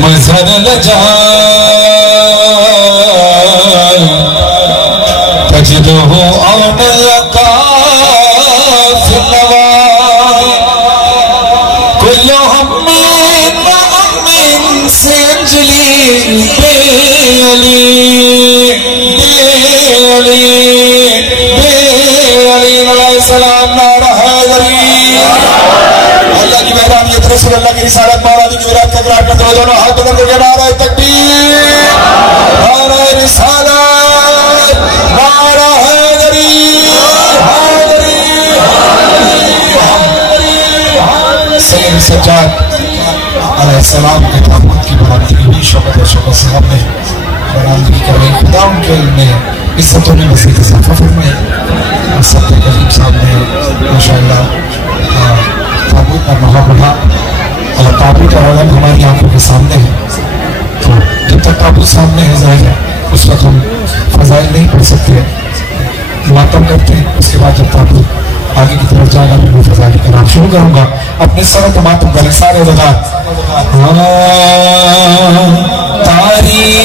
مظہر لجا تجدہ عون لکا فی النوا کل ہمین وغمین سنجلی بے علی علیہ السلام نعرہ حیدری اللہ کی مہربانیت رسول اللہ کی رسالت مولا کی ولایت کا اقرار کرتے ہوئے دونوں ہاتھ بلند کر کے نعرہ تکبیر نعرہ رسالت نعرہ حیدری سید سجاد علیہ السلام کے تعبد کی برامدگی بھی شوقت و شوقت صاحب نے برامدگی کر رہے خدا ان کے علم میں عزتوں میں مزید اضافہ فرمائے اور سب کے قریب صاحب نے ماشاءاللہ تعبد کا مہا بڑھا اور تعبد کا عالم ہماری آنکھوں کے سامنے ہے تو جب تک تعبد سامنے ہے ظاہر ہے اس وقت ہم فضائل نہیں پڑھ سکتے ماتم کرتے ہیں اس کے بعد جب تعبد آگے کی طرف جائے گا پھر میں فضائل کرام شروع کروں گا اپنے سر کو ماتم کریں سارے وزاد تاریخ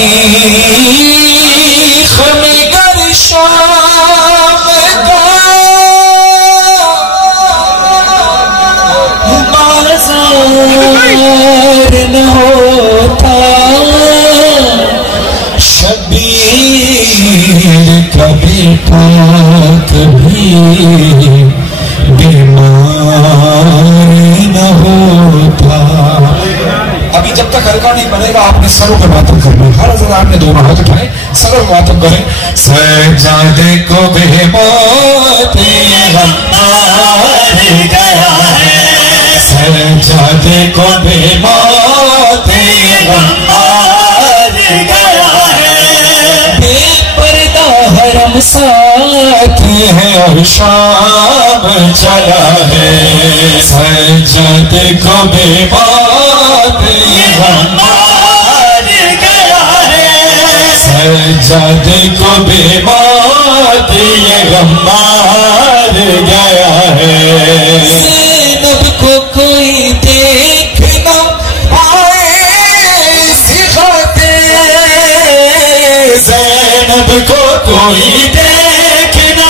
میں گر شام کا بازار نہ ہوتا شبیر کبھی کبھی بیمار نہ ہوتا ابھی جب تک ہلکا نہیں بنے گا آپ نے سروں پہ ماتم کرنا ہر حضرت آپ نے دونوں ہاتھ اٹھائے سروں پہ ماتم کریں سجادے کو بے موت غم آر گیا ہے سجادے کو بے موت غم آر گیا ہے بے پردہ حرم ساتھی ہے اور شام چلا ہے سجادے کو بے موت غم آر گیا ہے سجادے کو بے موت یہ غم آر گیا ہے زینب کو کوئی دیکھنا آئے سکھاتے زینب کو کوئی دیکھنا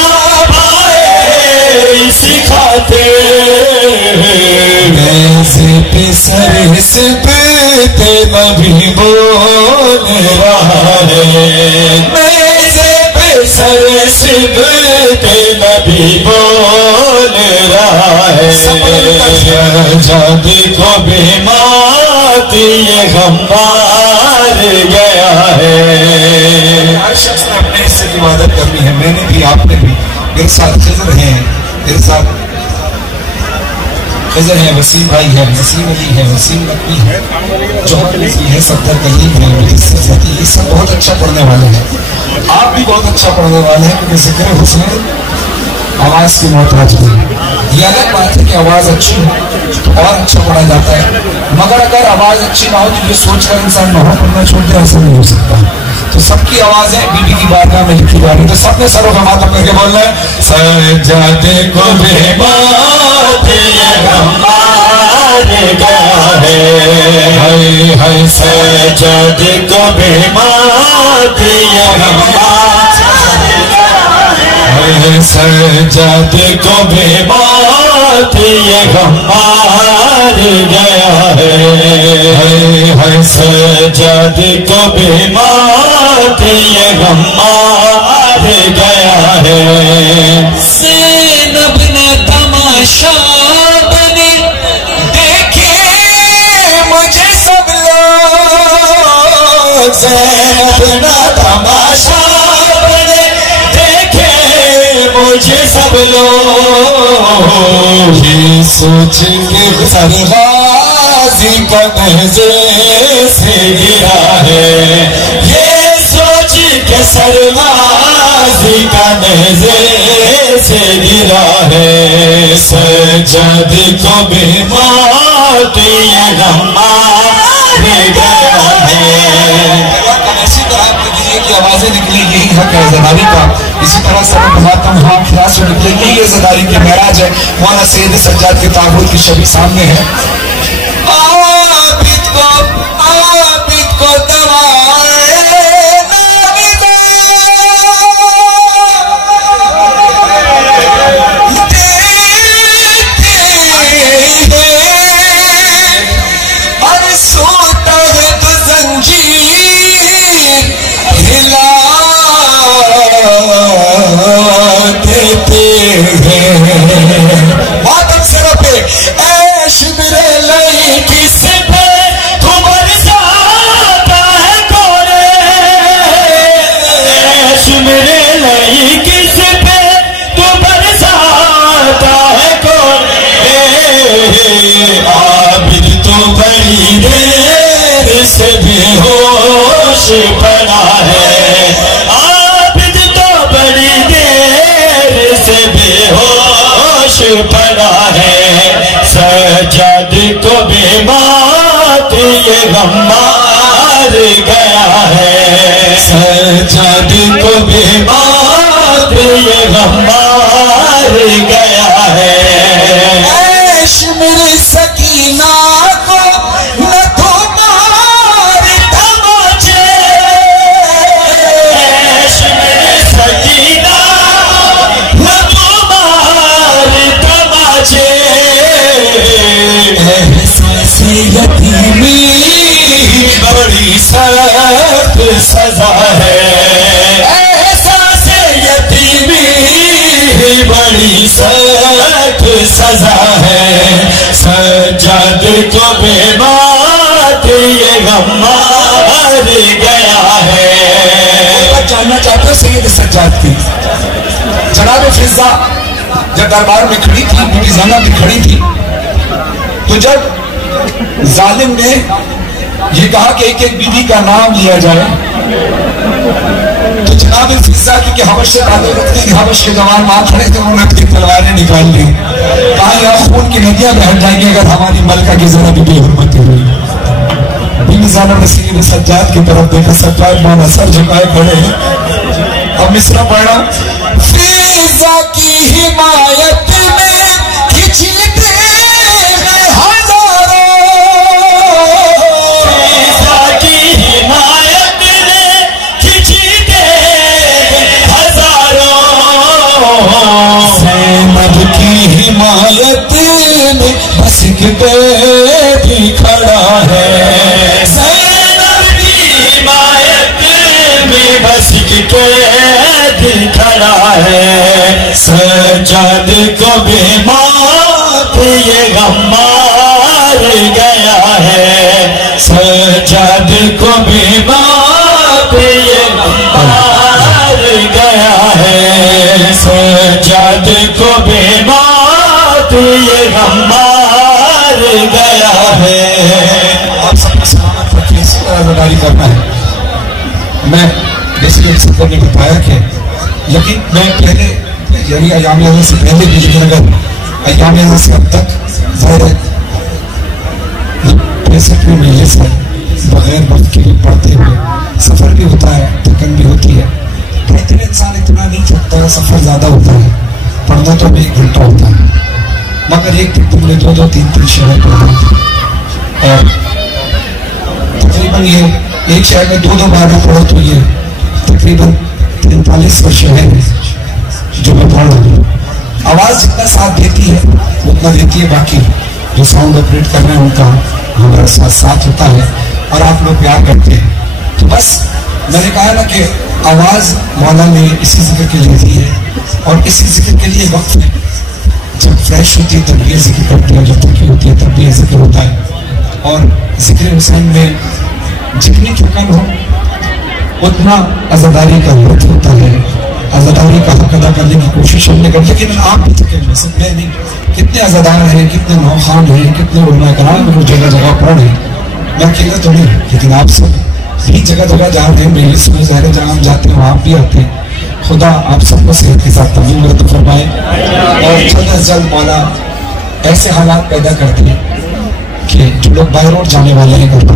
آئے سکھاتے نیزے پہ سر سبتے نبی بول رہا ہے نیزے پہ سر سبتے نبی بول رہا ہے سجادے کو بے موت یہ غم آر گیا ہے ہر شخص نے اپنے حصے کی عبادت کرنی ہے میں نے بھی آپ نے بھی میرے ساتھ خضر ہیں میرے ساتھ خضر ہے وسیم بھائی ہے وسیم علی ہے وسیم نقوی ہے جوہر نقوی ہے صفدر کلیم ہے مجسر ذاتی یہ سب بہت اچھا پڑھنے والے ہیں آپ بھی بہت اچھا پڑھنے والے ہیں کیونکہ ذکر حسن آواز کی محتاج ہوئی یہ الگ بات ہے کہ آواز اچھی ہو تو اور اچھا پڑھا جاتا ہے مگر اگر آواز اچھی نہ ہو تو یہ سوچ کر انسان نہ پڑھنا چھوڑ دے ایسا نہیں ہو سکتا تو سب کی آوازیں بی بی کی بارگاہ میں لکھی جا رہی تو سب نے سروں کا ماتم کر کے بولنا ہے سجادے کو بے موت یہ غم آر گیا ہے ہائے سجادے کو بے موت یہ غم آر گیا ہے سجادے کو بے موت یہ غم آر گیا ہے سجادے کو بے موت یہ غم آر گیا ہے زینب نے تماشا بنے دیکھے مجھے سب لوگ زینب نے تماشا بنے دیکھے مجھے سب لوگ یہ سوچ کے سرغازی کا نیزے سے گرا ہے یہ سوچ کے سرغازی کا نیزے سے گرا ہے سجادے کو بے موت یہ غم آر گیا ہے آوازیں نکلیں یہی حق ہے عزاداری کا. اسی طرح سے میں بتاتا ہوں ہاں خلاص جو نکلے یہی عزاداری کی معراج ہے. مولانا سید سجاد کے تعبیر کی شبیہ سامنے ہے. عابد کو سے بے ہوش پڑا ہے. عابد تو بڑی دیر سے بے ہوش پڑا ہے. سجاد کو بے مات یہ غم مار گیا ہے. سجاد کو بے مات یہ غم مار گیا ہے. عیش میرے سکینہ کو یتیمی بڑی سخت سزا ہے. احساس یتیمی بڑی سخت سزا ہے. سجاد کو بے مات یہ غم مار گیا ہے. جاننا چاہتے ہو سید سجاد کی جناب فضا جب دربار میں کھڑی تھی بیٹی زینب بھی کھڑی تھی تو جب ظالم نے یہ کہا کہ ایک ایک بیوی کا نام لیا جائے تو جناب فضا کی کہ حبش سے تعلق رکھتے ہیں کہ حبش کے جوان ماں کھڑے تھے انہوں نے اپنی تلواریں نکال لی. کہا یہاں خون کی ندیاں بہہ جائیں گی اگر ہماری ملکہ کی ذرا بھی بے حرمتی ہوئی. بیوی زینب نے سید سجاد کی طرف دیکھا. سجاد مولا سر جھکائے کھڑے ہیں. اب مصرع پڑھا. فضا کی حمایت میں کھچتے حمایت میں بس پہ بھی کھڑا ہے. زینب کی حمایت میں بس پہ بھی کھڑا ہے. سجاد کو بے مات یہ غم مار گیا ہے. سجاد کو بے مات یہ غم مار گیا ہے. سجاد کو بے مات یہ غم مار گیا ہے. آپ سب کو سلامت رکھیں. اسی طرح عزاداری کرنا ہے. میں بیسیکلی سب نے بتایا کہ لیکن میں پہلے یعنی ایام اعظم سے پہلے بھی لیکن اگر ایام اعظم سے اب تک ظاہر ہے 65 مہینے سے بغیر وقت کے پڑھتے ہوئے سفر بھی ہوتا ہے تھکن بھی ہوتی ہے. کہتے ہیں انسان اتنا نہیں تھکتا ہے سفر زیادہ ہوتا ہے پڑھنا تو 1 گھنٹہ ہوتا ہے مگر ایک دن میں 2-2 3-3 شہر پڑھا اور تقریباً یہ ایک شہر میں 2-2 بار پڑھو تو یہ تقریباً 43 شہر ہیں جو میں پڑھ رہا ہوں. آواز جتنا ساتھ دیتی ہے اتنا دیتی ہے. باقی جو ساؤنڈ آپریٹ کر رہے ہیں ان کا ہمارا ساتھ ہوتا ہے اور آپ لوگ پیار کرتے ہیں. تو بس میں نے کہا نا کہ آواز مولا نے اسی ذکر کے لیے دی ہے اور اسی ذکر کے لیے وقت ہے. جب فریش ہوتی ہے تب یہ ذکر کرتی ہے, جب تھکی ہوتی ہے تب یہ ذکر ہوتا ہے. اور ذکر حسین میں جتنی تھکن ہو اتنا عزاداری کا لطف ہوتا ہے. عزاداری کا حق ادا کرنے کی کوشش ہم نے کر. لیکن آپ بھی تھکے ہوئے سب میں نہیں. کتنے عزادار ہیں, کتنے نوخان ہیں, کتنے علماء کرام ہیں جگہ جگہ پڑھ رہے ہیں. میں اکیلا تو نہیں لیکن آپ سب بھی جگہ جگہ جاتے ہیں. مجلس میں ظاہر جہاں ہم جاتے ہیں آپ بھی آتے ہیں. خدا آپ سب کو صحت کے ساتھ تمام مرتب فرمائے اور جلد از جلد مولا ایسے حالات پیدا کرتے ہیں کہ جو لوگ باہر اور جانے والے ہیں گھر پر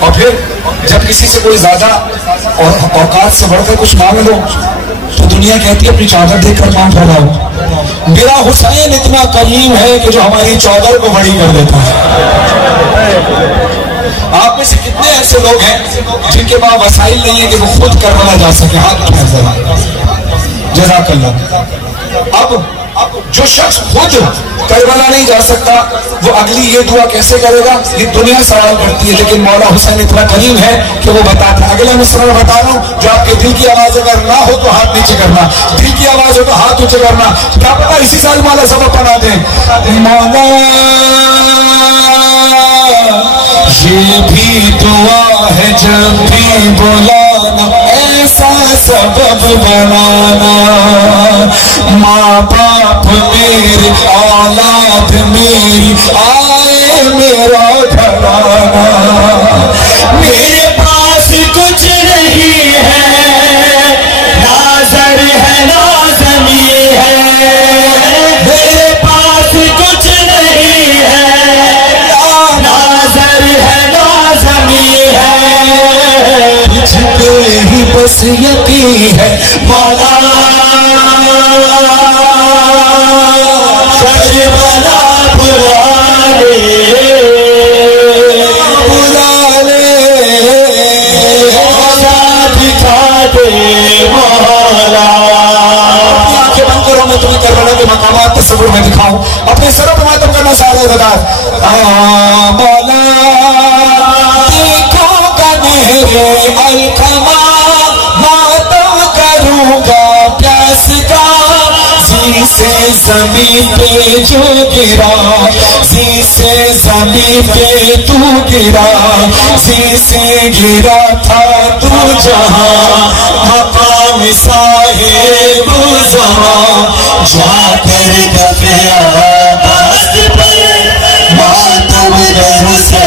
اور پھر جب کسی سے کوئی زیادہ اور اوقات سے بڑھ کر کچھ مانگ لو تو دنیا کہتی ہے اپنی چادر دیکھ کر کام پھیلاؤ. میرا حسین اتنا کریم ہے کہ جو ہماری چادر کو بڑی کر دیتا ہے. آپ میں سے کتنے ایسے لوگ ہیں جن کے پاس وسائل نہیں ہے کہ وہ خود کربلا جا سکے؟ ہاتھ اٹھائیں ذرا. جزاک اللہ. اب جو شخص خود کربلا نہیں جا سکتا وہ اگلی یہ دعا کیسے کرے گا؟ یہ دنیا سوال کرتی ہے، لیکن مولا حسین اتنا کریم ہے کہ وہ بتاتا ہے. اگلا مصرع میں بتا رہا ہوں، جو آپ کے دل کی آواز اگر نہ ہو تو ہاتھ نیچے کرنا، دل کی آواز ہو تو ہاتھ اونچے کرنا. کیا پتا اسی سال مولا سبب بنا دیں. مولا یہ بھی دعا ہے جب بھی بلانا، ایسا سبب بنانا. ماں باپ میرے، اولاد میری، آئے میرا گھرانا. میرے پاس کچھ نہیں ہے، ناظر ہے نازمی ہے. میرے پاس کچھ نہیں ہے، ناظر ہے نازمی ہے. تجھ پہ ہی بس یقین ہے مولا، کربلا بلا لے دکھا دے مولا. آنکھیں بند کرو، میں تمہیں کربلا کے مقامات تصور میں دکھاؤں. اپنے سروں پہ ماتم کرنا سارے غدار. مولا دیکھو گا میرے الکما، ماتم کروں گا پیاس کا. زی سے زمین پہ جو گرا، زی سے زمین پہ تو گرا، زی سے گرا تھا تو جہاں. مقام صاحب زمان جا کر دفعہ دست پر ماتم در سے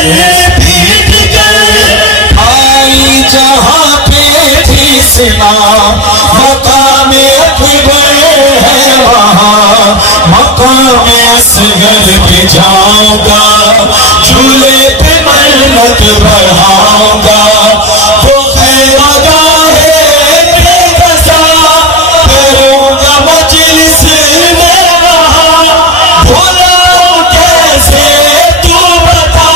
پیٹ کر. آئی جہاں پہ تھی سنا، مقام اکبر ہے وہاں. مقام اصغر پہ جاؤں گا، جھولے پہ منت بڑھاؤں گا. وہ خیر آگاہ ہے بے قضا، کروں گا مجلس میں وہاں. بھولاؤں کیسے تو بتا،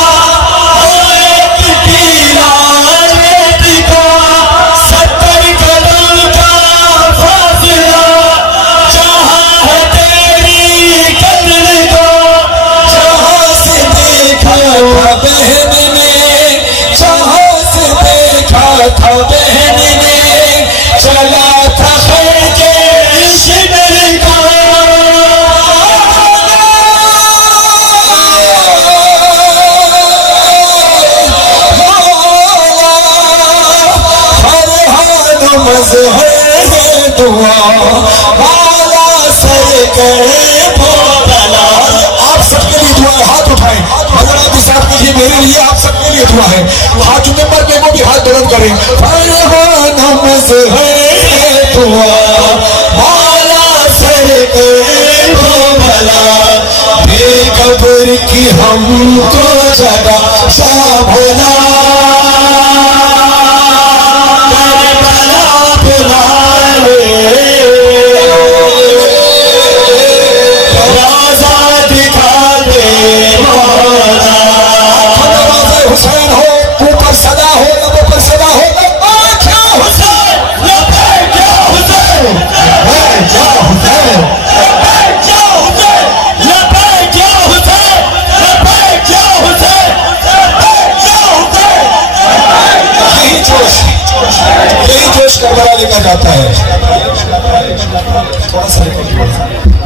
ایک پیلا ریت کا 70 قدم کا فاصلہ. جہاں ہے تیری قدر کا، جہاں سے دیکھا تھا بہن نے، جہاں سے دیکھا تھا بہن نے، چلا تھا خیر کے شبر کا. مظہر دعا مولا سر کرے بھولا. آپ سب کے لیے دعا ہے، ہاتھ اٹھائیں. حضرات صاحب کیجیے، میرے لیے آپ سب کے لیے دعا ہے. ہاتھ نمبر پہ وہ بھی ہاتھ بلند کریں. فرحان مظہر دعا مولا سر کرے بھولا. بے قبر کی ہم کو جگہ شاہ بھولا. حسین ہو اوپر صدا ہو، لبوں پر صدا ہو، لبیک یا حسین، لبیک یا حسین، لبیک یا حسین، لبیک یا حسین، لبیک یا حسین، لبیک یا حسین، لبیک یا حسین. یہی جوش کربلا لے کر جاتا ہے.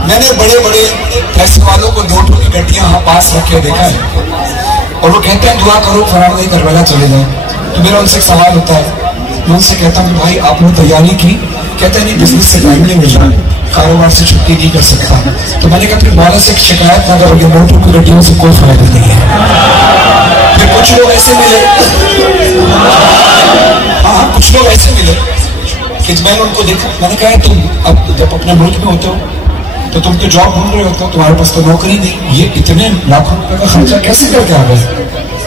میں نے بڑے بڑے پیسے والوں کو نوٹوں کی گڈیاں ہاں پاس رکھ کے دیکھا ہے، اور وہ کہتے ہیں دعا کرو فرامدی کربلا چلے جائیں. تو میرا ان سے ایک سوال ہوتا ہے، میں ان سے کہتا ہوں کہ بھائی آپ نے تیاری کی؟ کہتے ہیں نہیں، بزنس سے ٹائم نہیں مل رہا، کاروبار سے چھٹی نہیں کر سکتا. تو میں نے کہا پھر مولا سے ایک شکایت نہ کرو، یہ نوٹوں کی گڈیوں سے کوئی فائدہ نہیں ہے. پھر کچھ لوگ ایسے ملے، ہاں کچھ لوگ ایسے ملے کہ میں نے ان کو دیکھا، میں نے کہا تم اب جب اپنے ملک میں ہوتے ہو تو تم تو جاب ڈھونڈ رہے ہوتے ہو، تمہارے پاس تو نوکری نہیں، یہ اتنے لاکھوں روپے کا خرچہ کیسے کر کے آ گئے؟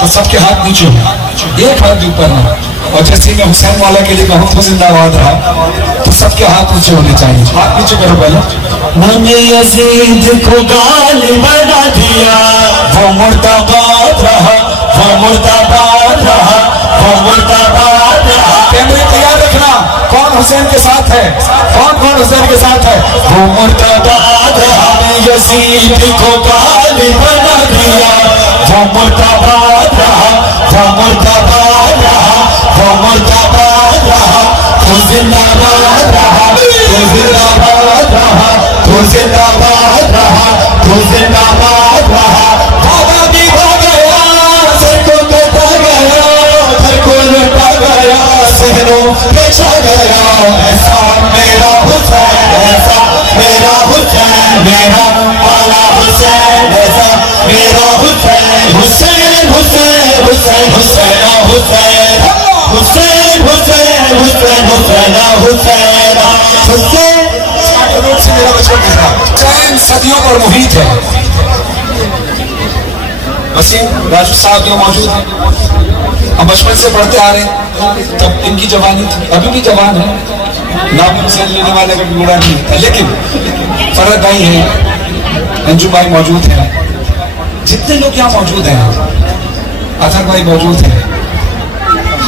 تو سب کے ہاتھ نیچے ہوں، ایک ہاتھ بھی اوپر نہ. اور جیسے میں حسین والا کے لیے کہوں تو زندہ باد رہا، تو سب کے ہاتھ نیچے ہونے چاہیے. ہاتھ نیچے کرو پہلے. نام یزید کو غالب بنا دیا، وہ مردہ باد رہا، وہ مردہ باد رہا، وہ مردہ باد رہا. کیمرے تیار رکھنا، کون حسین کے ساتھ ہے، کون کون حسین کے ساتھ ہے. وہ مردہ باد رہا، یزید کو غالب بنا دیا، وہ مردہ باد رہا، وہ مردہ باد رہا، وہ مردہ باد رہا. تو زندہ باد رہا، تو زندہ باد رہا، تو زندہ باد رہا، تو زندہ باد رہا. بابا بھی بھاگ گیا، سر کو کٹا گیا، گھر کو لٹا گیا، سہنوں پہ چھا گیا. ایسا میرا حسین، ایسا میرا حسین، میرا والا حسین، ایسا میرا حسین. حسین حسین حسین حسین حسین حسین حسین حسین حسین حسین حسین. روڈ سے میرا بچپن گزرا. حسین صدیوں پر محیط ہے. وسیم راجو صاحب یہاں موجود ہیں، ہم بچپن سے پڑھتے آ رہے ہیں، تب ان کی جوانی تھی، ابھی بھی جوان ہے، نام حسین لینے والے کا بوڑھا نہیں تھا. لیکن فرحت بھائی ہیں، انجو بھائی موجود ہیں، جتنے لوگ یہاں موجود ہیں، اظہر بھائی موجود ہیں،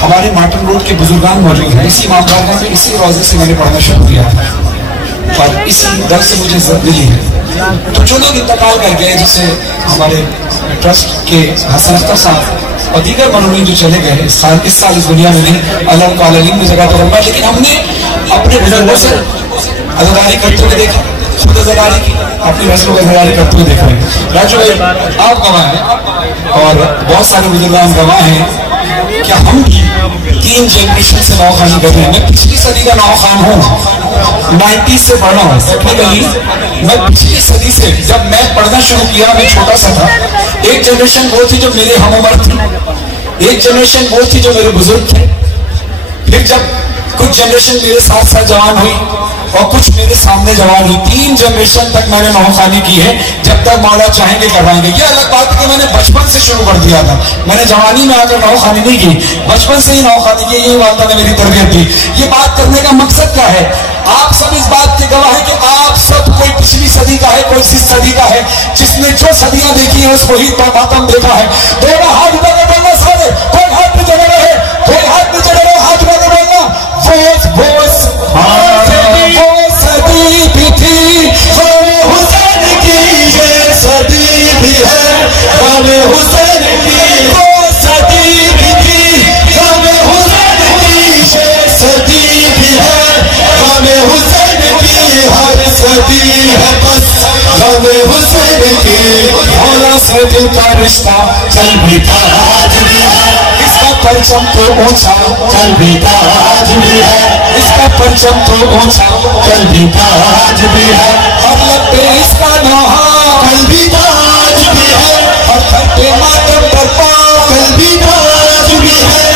ہمارے مارٹن روڈ کے بزرگان موجود ہیں. اسی معاملات میں اسی روزے سے میں نے پڑھنا شروع کیا اور اسی در سے مجھے عزت ملی ہے. تو جو لوگ انتقال کر گئے، جیسے ہمارے ٹرسٹ کے حسن اختر صاحب اور دیگر مرحومین جو چلے گئے، اس سال اس دنیا میں نہیں، اللہ تعالیٰ علیم کی جگہ پر ہوگا، لیکن ہم نے اپنے بزرگوں سے عزاداری کرتے ہوئے دیکھا، خود عزاداری کی، اپنی نسلوں کو عزاداری کرتے ہوئے دیکھ رہے ہیں. راجو بھائی آپ گواہ ہیں اور بہت سارے بزرگان گواہ ہیں کہ ہم بھی 3 جنریشن سے نوخانی کر رہے ہیں. میں پچھلی صدی کا نوخان ہوں، 90s سے پڑھا ہوں. ٹیکنیکلی میں پچھلی صدی سے، جب میں پڑھنا شروع کیا میں چھوٹا سا تھا. ایک جنریشن وہ تھی جو میرے ہم عمر تھی، ایک جنریشن وہ تھی جو میرے بزرگ تھے، پھر جب کچھ جنریشن میرے ساتھ ساتھ جوان ہوئی اور کچھ میرے سامنے جوان ہوئی. 3 جنریشن تک میں نے نوخانی کی ہے. جب تک مولا چاہیں گے کروائیں گے. یہ الگ بات ہے کہ میں نے بچپن سے شروع کر دیا تھا، میں نے جوانی میں آ کر نوخانی نہیں کی، بچپن سے ہی نوخانی کی. یہی والدہ نے میری تربیت دی. یہ بات کرنے کا مقصد کیا ہے؟ آپ سب اس بات کے گواہ ہیں کہ آپ سب کوئی پچھلی صدی کا ہے، کوئی اس صدی کا ہے. جس نے جو صدیاں دیکھی ہیں اس محیط پر ماتم دیکھا ہے. دونوں ہاتھ اٹھا کر بولنا سارے، کوئی ہاتھ نیچے نہ رہے، کوئی ہاتھ نیچے نہ رہے، ہاتھ اٹھا کر بولنا. وہ صدی بھی تھی، حسین کی یہ صدی بھی ہے، حسین کی وہ صدی بھی تھی، حسین کی یہ صدی بھی ہے، حسین کی ہر صدی ہے بس حسین کی. مولا سے دل کا رشتہ چل بھی تھا آج بھی ہے، اس کا پرچم تو اونچا چل بھی تھا آج بھی ہے، اس کا پرچم تو اونچا چل بھی تھا آج بھی ہے. ہر لب پہ اس کا نوحہ کل بھی تھا آج بھی ہے، ہر گھر پہ ماتم پر پا کل بھی تھا آج بھی ہے،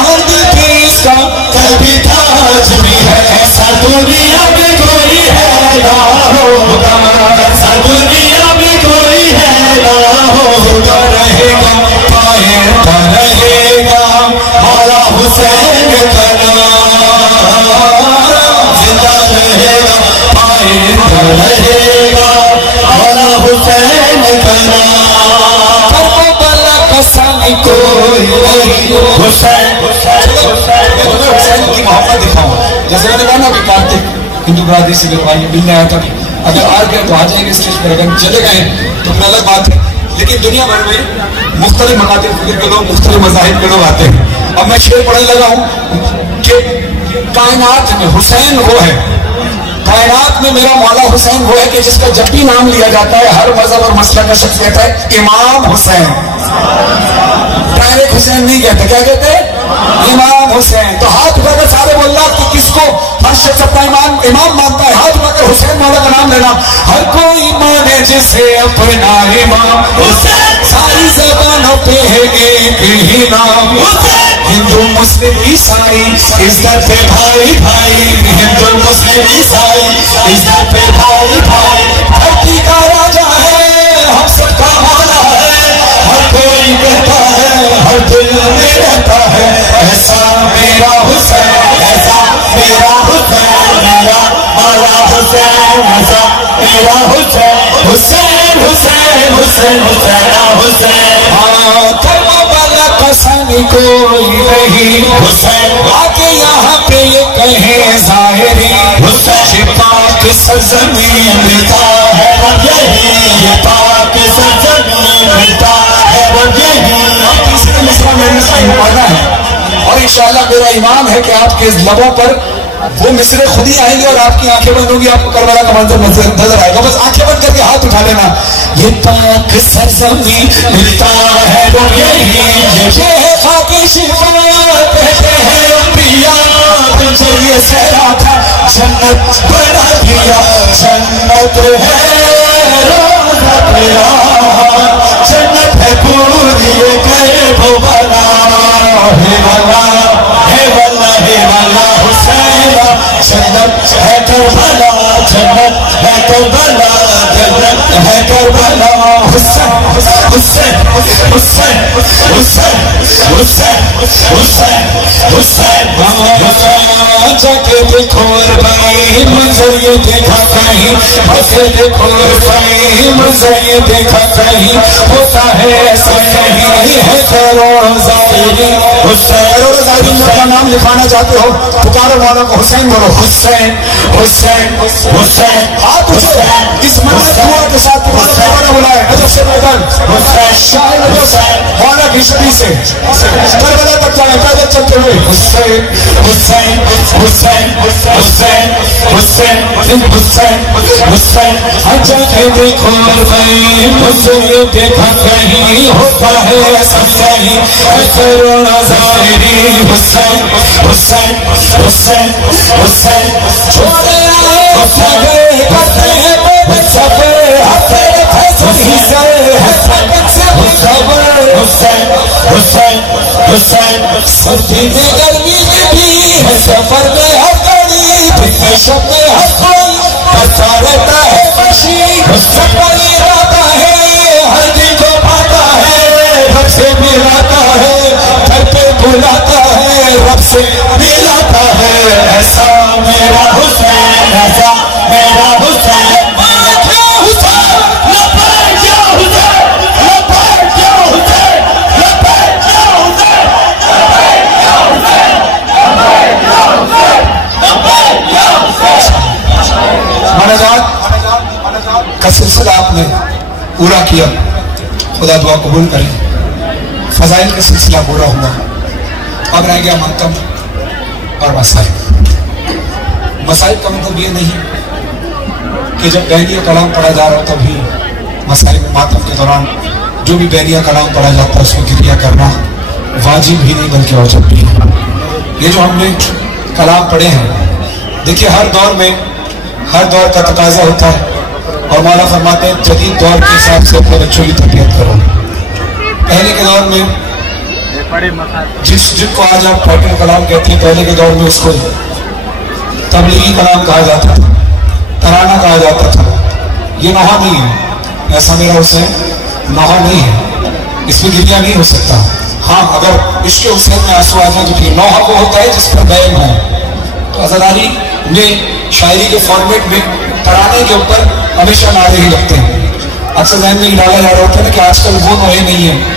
ہر دل پہ اس کا کل بھی تھا آج بھی ہے. ایسا دنیا میں کوئی ہے نہ ہوگا، ایسا دنیا میں کوئی ہے نہ ہوگا. رہے گا پائیدہ رہے گا مولا حسین کا نام، زندہ رہے گا پائیدہ رہے گا مولا حسین کا نام. کربلا کا سامنے کوئی نہیں، حسین حسین کی محبت دکھاؤں. جیسے میں نے کہا نا ابھی کارتک ہندو برادری سے میرے بھائی ملنے آیا تھا، اگر آ گئے تو آ جائیں گے اسٹیج پر، اگر چلے گئے تو پھر الگ بات ہے. لیکن دنیا بھر میں مختلف مکاتب فکر کے لوگ، مختلف مذاہب کے لوگ آتے ہیں. اب میں شعر پڑھنے لگا ہوں کہ کائنات میں حسین وہ ہے، کائنات میں میرا مولا حسین وہ ہے کہ جس کا جب بھی نام لیا جاتا ہے ہر مذہب اور مسلک کا شخص کہتا ہے امام حسین. ڈائریکٹ حسین نہیں کہتے، کیا کہتے ہیں؟ امام حسین. تو ہاتھ اٹھا کر سارے بولنا کہ کس کو ہر شخص اپنا امام مانتا ہے. ہاتھ اٹھا کر حسین مولا کا نام لینا. ہر کوئی مانے جسے اپنا امام حسین، ساری زبانوں پہ ہے ایک ہی نام حسین. ہندو مسلم عیسائی عزت پہ بھائی بھائی، ہندو مسلم عیسائی عزت پہ بھائی بھائی. دھرتی کا راجا ہے، ہم سب کا مولا ہے، ہر کوئی کہتا ہے میرا حسین حسین حسین حسین حسین حسین کربلا کا سنگ کوئی نہیں حسین آگے یہاں پہ یہ کہیں ظاہری حسین پاک سرزمین ملتا ہے رب یہی یہ پاک سرزمین ملتا ہے رب یہی تیسرے مصرع میں پڑھنا ہے اور انشاءاللہ میرا ایمان ہے کہ آپ کے لبوں پر وہ مصرے خود ہی آئیں گے اور آپ کی آنکھیں بند ہوگی آپ کو کربلا کا منظر نظر آئے گا بس آنکھیں بند کر کے ہاتھ اٹھا لینا یہ پاک سرزمین ملتا ہے رب یہی یہ ہے خاک شفا کہتے ہیں انبیاء تم سے یہ سہرا تھا جنت بنا دیا جنت ہے روزہ تیرا جنت ہے پوری یہ غیب والا ہے والا حسین جنت ہے کربلا جنت ہے کربلا جنت ہے کربلا حسین حسین حسین حسین حسین حسین حسین جگہ دیکھو بھائی منظر یہ دیکھا کہیں بسے دیکھو بھائی منظر یہ دیکھا کہیں ہوتا ہے ایسا نہیں ہے خیرون ظاہری خیرون ظاہری کا نام لکھانا چاہتے ہو پکارو والا کو حسین بولو حسین حسین حسین آپ اسے اس منت دعا کے ساتھ پکارو بلائے نظر سے میدان حسین شاہ حسین والا گھشتی سے کربلا تک جائیں پیدل چلتے ہوئے حسین حسین حسین حسین حسین حسین حسین جگہ دیکھو بھائی مجھے دیکھا کہیں ہوتا ہے ایسا نہیں کرون ظاہری حسین حسین حسین حسین چھوڑے آئے سبے کرتے ہیں بے سبے ہفتے فیصلی سے حسین حسین حسین سردی میں گرمی میں بھی ہے سفر میں ہر گھڑی پھر شب میں ہر کوئی کرتا رہتا ہے مشین سب کا ارادہ ہے ہر دن کو پاتا ہے رب سے ملاتا ہے گھر پہ بلاتا ہے رب سے ملاتا ہے ایسا میرا حسین ایسا میرا حسین کا سلسلہ آپ نے پورا کیا خدا دعا قبول کرے فضائل کا سلسلہ پورا ہوا اب رہ گیا ماتم اور مسائب مسائب کا مطلب یہ نہیں کہ جب بیانیہ کلام پڑھا جا رہا ہو تبھی مسائب ماتم کے دوران جو بھی بیانیہ کلام پڑھا جاتا ہے اس میں گریہ کرنا واجب ہی نہیں بلکہ واجب بھی ہے یہ جو ہم نے کلام پڑھے ہیں دیکھیے ہر دور میں ہر دور کا تقاضا ہوتا ہے اور مولا فرماتے ہیں جدید دور کے حساب سے اپنے بچوں کی تربیت کرو پہلے کے دور میں جن کو آج آپ پریکٹیکل کلام کہتے ہیں پہلے کے دور میں اس کو تبلیغی کلام کہا جاتا تھا ترانہ کہا جاتا تھا یہ نوحہ نہیں ہے ایسا میرا حسین نوحہ نہیں ہے اس میں گریہ نہیں ہو سکتا ہاں اگر عشق حسین میں آنسو آ جائے تو ٹھیک نوحہ وہ ہوتا ہے جس پر بیان ہو تو عزاداری میں شاعری کے فارمیٹ میں ترانے کے اوپر ہمیشہ نعرے ہی لگتے ہیں اکثر ذہن میں ڈالا جا رہا ہوتا ہے نا کہ آج کل وہ نوعے نہیں ہیں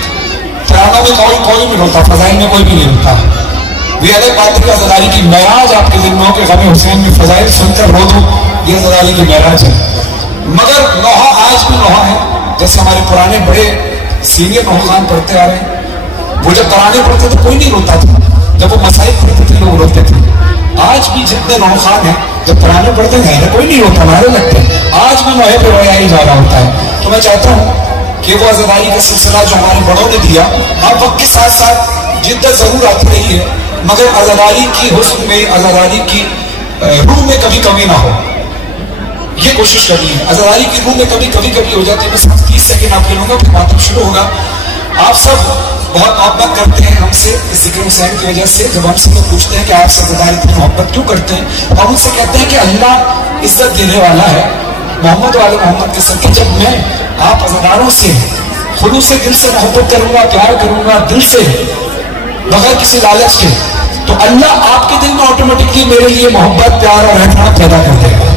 ترانہ میں کوئی بھی ہوتا فضائل میں کوئی بھی نہیں ہوتا یہ الگ بات ہے کہ عزاداری کی معراج آپ کے دل میں ہو کہ غم حسین کی فضائل سن کر رو دو یہ عزاداری کی معراج ہے مگر نوحہ آج بھی نوحہ ہے جیسے ہمارے پرانے بڑے سینئر نوحان پڑھتے آ رہے ہیں وہ جب ترانے پڑھتے تو کوئی نہیں روتا تھا جب وہ مسائل پڑھتے تھے لوگ روتے تھے آج بھی جتنے نوحان ہیں جب ترانے پڑھتے ہیں کوئی نہیں روتا نعرے لگتے آج بھی نوحے پہ رویا ہی جا رہا ہوتا ہے تو میں چاہتا ہوں کہ وہ عزاداری کا سلسلہ جو ہمارے بڑوں نے دیا ہر وقت کے ساتھ ساتھ جدت ضرور آتی رہی ہے مگر عزاداری کی حسن میں عزاداری کی روح میں کبھی کمی نہ ہو یہ کوشش کرنی ہے عزاداری کی روح میں کبھی ہو جاتی ہے بس 30 سیکنڈ آپ لے لوں گا پھر ماتم شروع ہوگا آپ سب بہت محبت کرتے ہیں ہم سے اس ذکر حسین کی وجہ سے جب ہم سے لوگ پوچھتے ہیں کہ آپ سے عزاداری اتنی محبت کیوں کرتے ہیں ہم ان سے کہتے ہیں کہ اللہ عزت دینے والا ہے محمد والے محمد کے ساتھ جب میں آپ عزاداروں سے خلوص دل سے محبت کروں گا پیار کروں گا دل سے بغیر کسی لالچ کے تو اللہ آپ کے دل میں آٹومیٹکلی میرے لیے محبت پیار اور احترام پیدا کر دے گا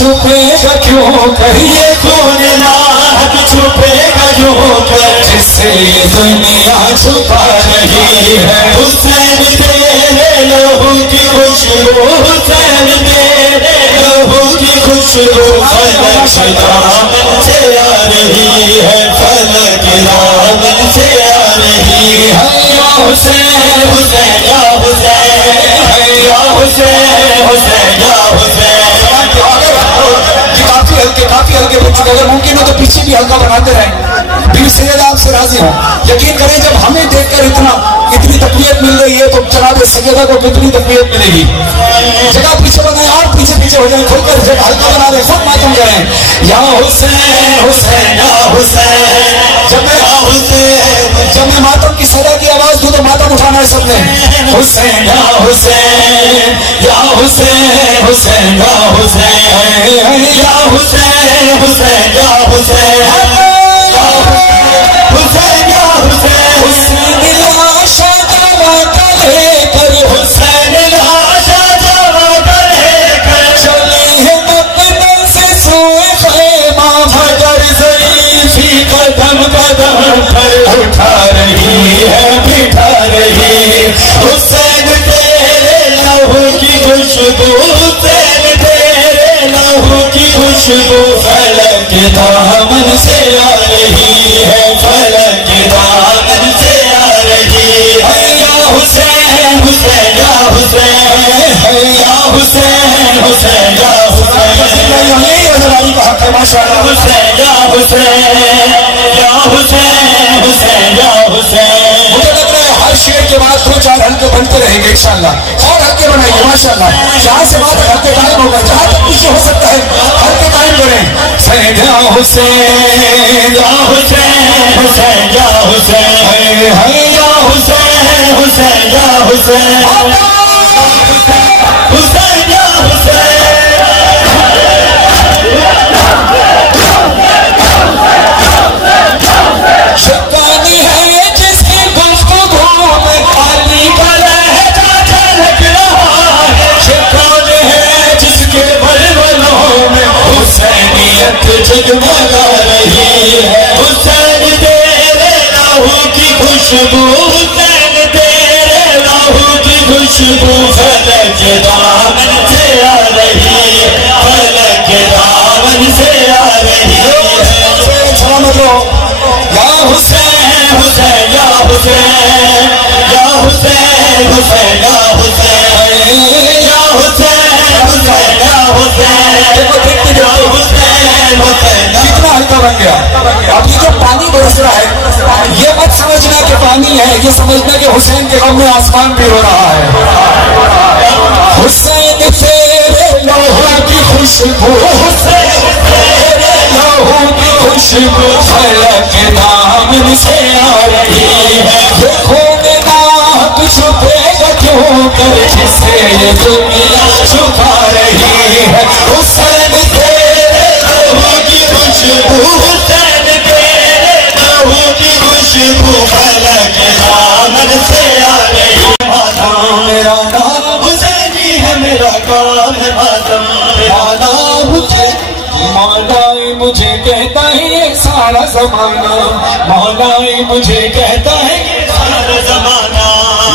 چھپے گا کیوں کر یہ کون ناحق چھپے گا کیوں کر جس سے دنیا چھپا رہی ہے حسین تیرے لہو کی خوشبو حسین تیرے لہو کی خوشبو فلک کی دامن سے آ رہی ہے فلک کی دامن سے آ رہی ہے یا حسین حسین یا حسین یا حسین حسین یا حسین کافی ہلکے بن چکے اگر ممکن ہو تو پیچھے بھی ہلکا بناتے رہیں پھر سید آپ سے راضی ہوں یقین کریں جب ہمیں دیکھ کر اتنی تقویت مل رہی ہے تو جناب سیدہ کو کتنی تقویت ملے گی جگہ پیچھے بنائیں اور پیچھے پیچھے ہو جائیں کھل کر جگہ ہلکا بنا دیں سب ماتم کریں یا حسین حسین یا حسین جب میں ماتم کی صدا کی آواز دوں تو ماتم اٹھانا ہے سب نے حسین یا حسین یا حسین حسین یا حسین یا حسین حسین یا حسین حسین یا حسین حسین لاشا جوا کرے کر حسین لاشا جوا کرے کر چلے ہیں مقدم سے سوئے خیمہ مگر ضعیفی قدم قدم پر اٹھا رہی ہے بٹھا رہی حسین تیرے لہو کی خوشبو حسین تیرے لہو کی خوشبو فلک کے دامن سے آ رہی ہے فلک کے دامن سے آ رہی ہے یا حسین حسین یا حسین یا حسین حسین یا حسین حسین یا حسین یا حسین حسین یا حسین مجھے لگ رہا ہے ہر شعر کے بعد دو چار ہلکے بنتے رہیں گے انشاءاللہ اور ہلکے بنائیے ماشاءاللہ جہاں سے بات ہلکے قائم ہوگا جہاں تک پیچھے ہو سکتا ہے ہلکے قائم کریں سید یا حسین یا حسین حسین یا حسین یا حسین حسین یا حسین حسین یا حسین شکانی ہے جس کی گفتگو میں علی کا لہجہ جھلک رہا ہے شکان ہے جس کے بلبلوں میں حسینیت جگمگا رہی ہے حسین تیرے لہو کی خوشبو حسین تیرے لہو کی خوشبو فلک کے دامن سے آ رہی ہے فلک کے دامن سے آ رہی ہے سلامت رہو یا حسین حسین یا حسین یا حسین حسین یا حسین یا حسین حسین یا حسین یا حسین حسین کتنا ہلکا بن گیا اب یہ جو پانی برس رہا ہے یہ مت سمجھنا کہ پانی ہے یہ سمجھنا کہ حسین کے غم میں آسمان بھی رو رہا ہے حسین تیرے لوہوں کی خوشبو حسین تیرے لوہوں کی خوشبو فلک کے دامن سے آ رہی ہے دیکھو نگاہ چھپے گا کیوں کر جس سے یہ دنیا چھپا رہی ہے حسین تیرے لہو کی خوشبو حسین تیرے لہو کی خوشبو فلک کے دامن سے آ رہی ہے میرا نام حسینی ہے میرا کام ہے ماتم میرا نام حسین مولائی مجھے کہتا ہے یہ سارا زمانہ مولائی مجھے کہتا ہے یہ سارا زمانہ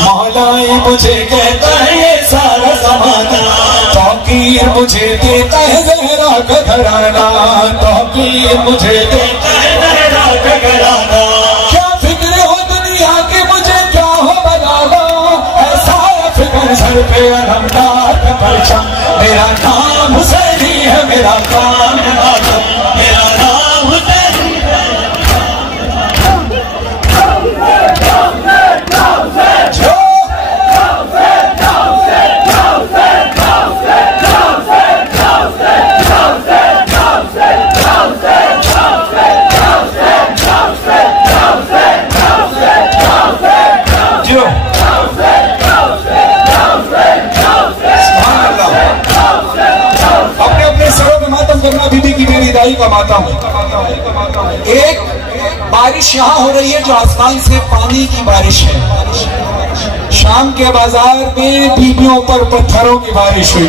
مولائی مجھے کہتا ہے یہ سارا زمانہ توقیر مجھے دیتا ہے زہرا کا گھرانہ توقیر مجھے دیتا ہے زہرا کا گھرانہ کیا فکر ہو دنیا کے مجھے کیا ہو بلانا ایسا فکر سر پہ علمدار کا پرچم میرا نام حسینی ہے میرا کام ہے ماتم میرا نام حسین کا ماتم ایک بارش یہاں ہو رہی ہے جو آسمان سے پانی کی بارش ہے شام کے بازار میں بیویوں پر پتھروں کی بارش ہوئی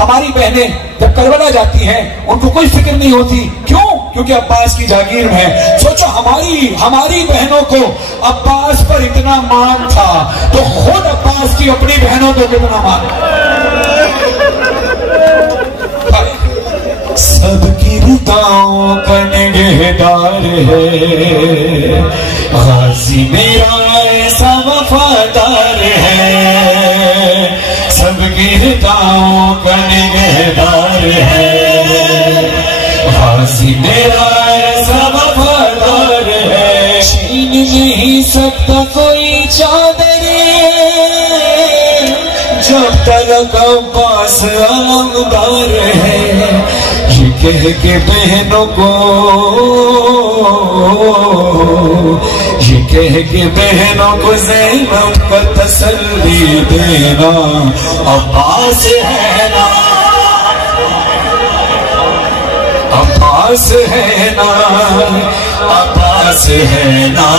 ہماری بہنیں جب کربلا جاتی ہیں ان کو کوئی فکر نہیں ہوتی. کیوں؟ کیونکہ عباس کی جاگیر میں. سوچو ہماری بہنوں کو عباس پر اتنا مان تھا تو خود عباس کی اپنی بہنوں کو کتنا مان. سب کی رداؤں کا نگہدار ہے غازی میرا ایسا وفادار ہے. سب کی رداؤں کا نگہدار ہے غازی میرا ایسا وفادار ہے. چھین نہیں سکتا کوئی چادر جب تک عباس علمدار ہے. یہ کہہ کے بہنوں کو زینب کا تسلی دینا عباس ہے نا. عباس ہے نا. عباس ہے نا.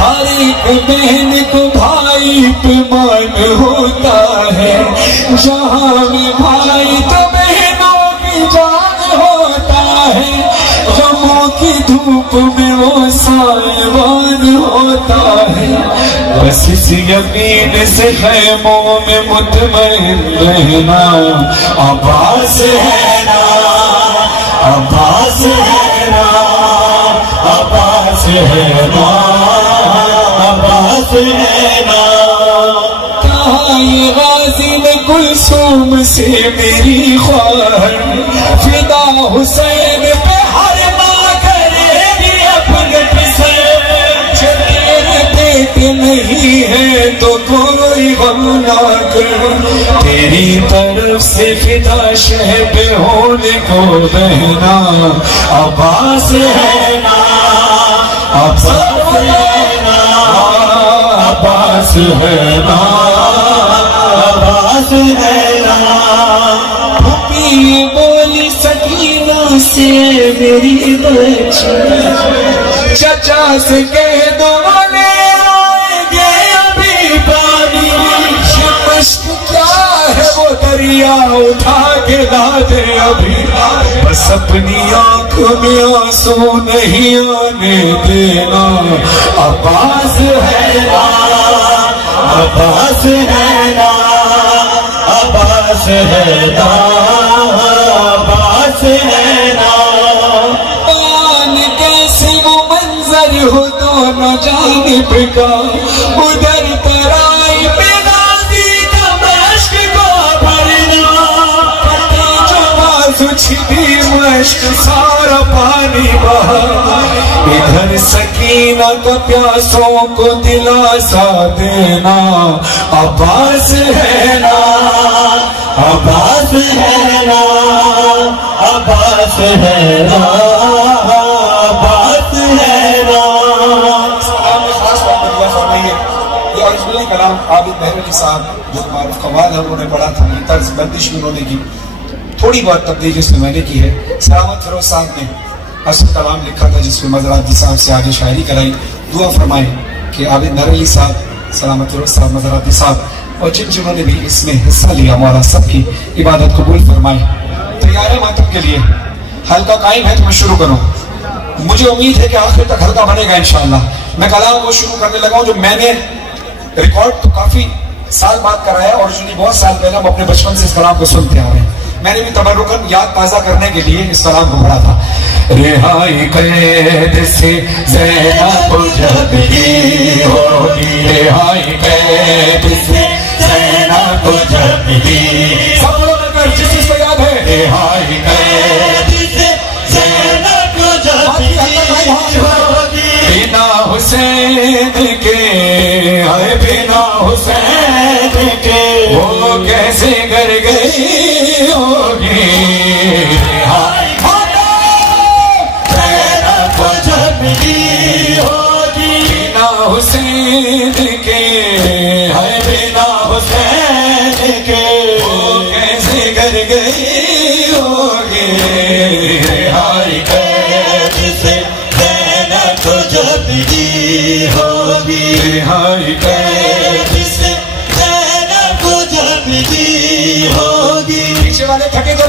ہر ایک بہن کو بھائی پہ مان ہوتا ہے. جہاں میں بھائی تو بہنوں کی جان ہوتا ہے. غموں کی دھوپ میں وہ سائبان ہوتا ہے. بس اس یقین سے خیموں میں مطمئن رہنا عباس ہے نا. عباس ہے نا. عباس ہے نا. عباس ہے نا. کہاں یہ غازی میں کلثوم سے میری خواہر فدا حسین پہ ہر ماں کرے گی اپگٹ سے. تیرے بیٹے نہیں ہے تو کوئی غم نہ کر. تیری طرف سے فدا شہ پہ ہونے کو بہنا عباس ہے نا. عباس ہے نا. عباس ہے نا. عباس ہے نا. پھوپھی بولی سکینہ سے میری بچی چچا سے کہہ دو نے آئیں گے ابھی پانی. یہ مشق کیا ہے وہ دریا اٹھا کے لا دے ابھی. بس اپنی آنکھوں میں آنسو نہیں آنے دینا عباس ہے نا. عباس ہے نا. عباس ہے نا. عباس ہے نا. پان کیسے وہ منظر ہو دونوں جانب کا. ادھر ترائی پہ غازی کا مشق کو بھرنا. پتے جو بازو چھپی مشق سارا پانی بہا. ادھر سکینہ کا پیاسوں کو دلاسا دینا عباس ہے نا. عباس ہے نا. عباس ہے نا. عباس ہے نا. یہ عزیزی کلام عابد محر علی صاحب جو معروف قوال ہے انہوں نے پڑھا تھا. یہ طرز بندش بھی انہوں نے کی. تھوڑی بہت تبدیلی اس میں میں نے کی ہے. سلامت فیروز صاحب نے اصل کلام لکھا تھا جس میں مزارعتی صاحب سے آگے شاعری کرائی. دعا فرمائیں کہ عابد محر علی صاحب, سلامت فیروز صاحب, مزارعتی صاحب اور جنہوں نے بھی اس میں حصہ لیا مولا سب کی عبادت قبول فرمائیں. تیار ماتم کے لیے حلقہ قائم ہے تو میں شروع کروں. مجھے امید ہے کہ آخر تک حلقہ بنے گا انشاءاللہ. میں کلام وہ شروع کرنے لگا ہوں جو میں نے ریکارڈ تو کافی سال بعد کرایا. اوریجنلی بہت سال پہلے ہم اپنے بچپن سے اس کلام کو سنتے آ رہے ہیں. میں نے بھی تبرکاً یاد تازہ کرنے کے لیے اس کلام کو پڑھا تھا. رہائی قید سے زینب جب ہی ہوگی. رہائی قید سے زینب جب ہی. سب لوگ اگر جس چیز کو یاد ہے. رہائی قید سے زینب جب ہی ہوگی. بنا حسین کے آئے بنا حسین کے وہ کیسے گر گئی ہوگی. حسین کے ہے بنا حسین کے وہ کیسے گر گئی ہوگی. رہائی قید سے زینب جب ہی ہوگی. رہائی قید سے زینب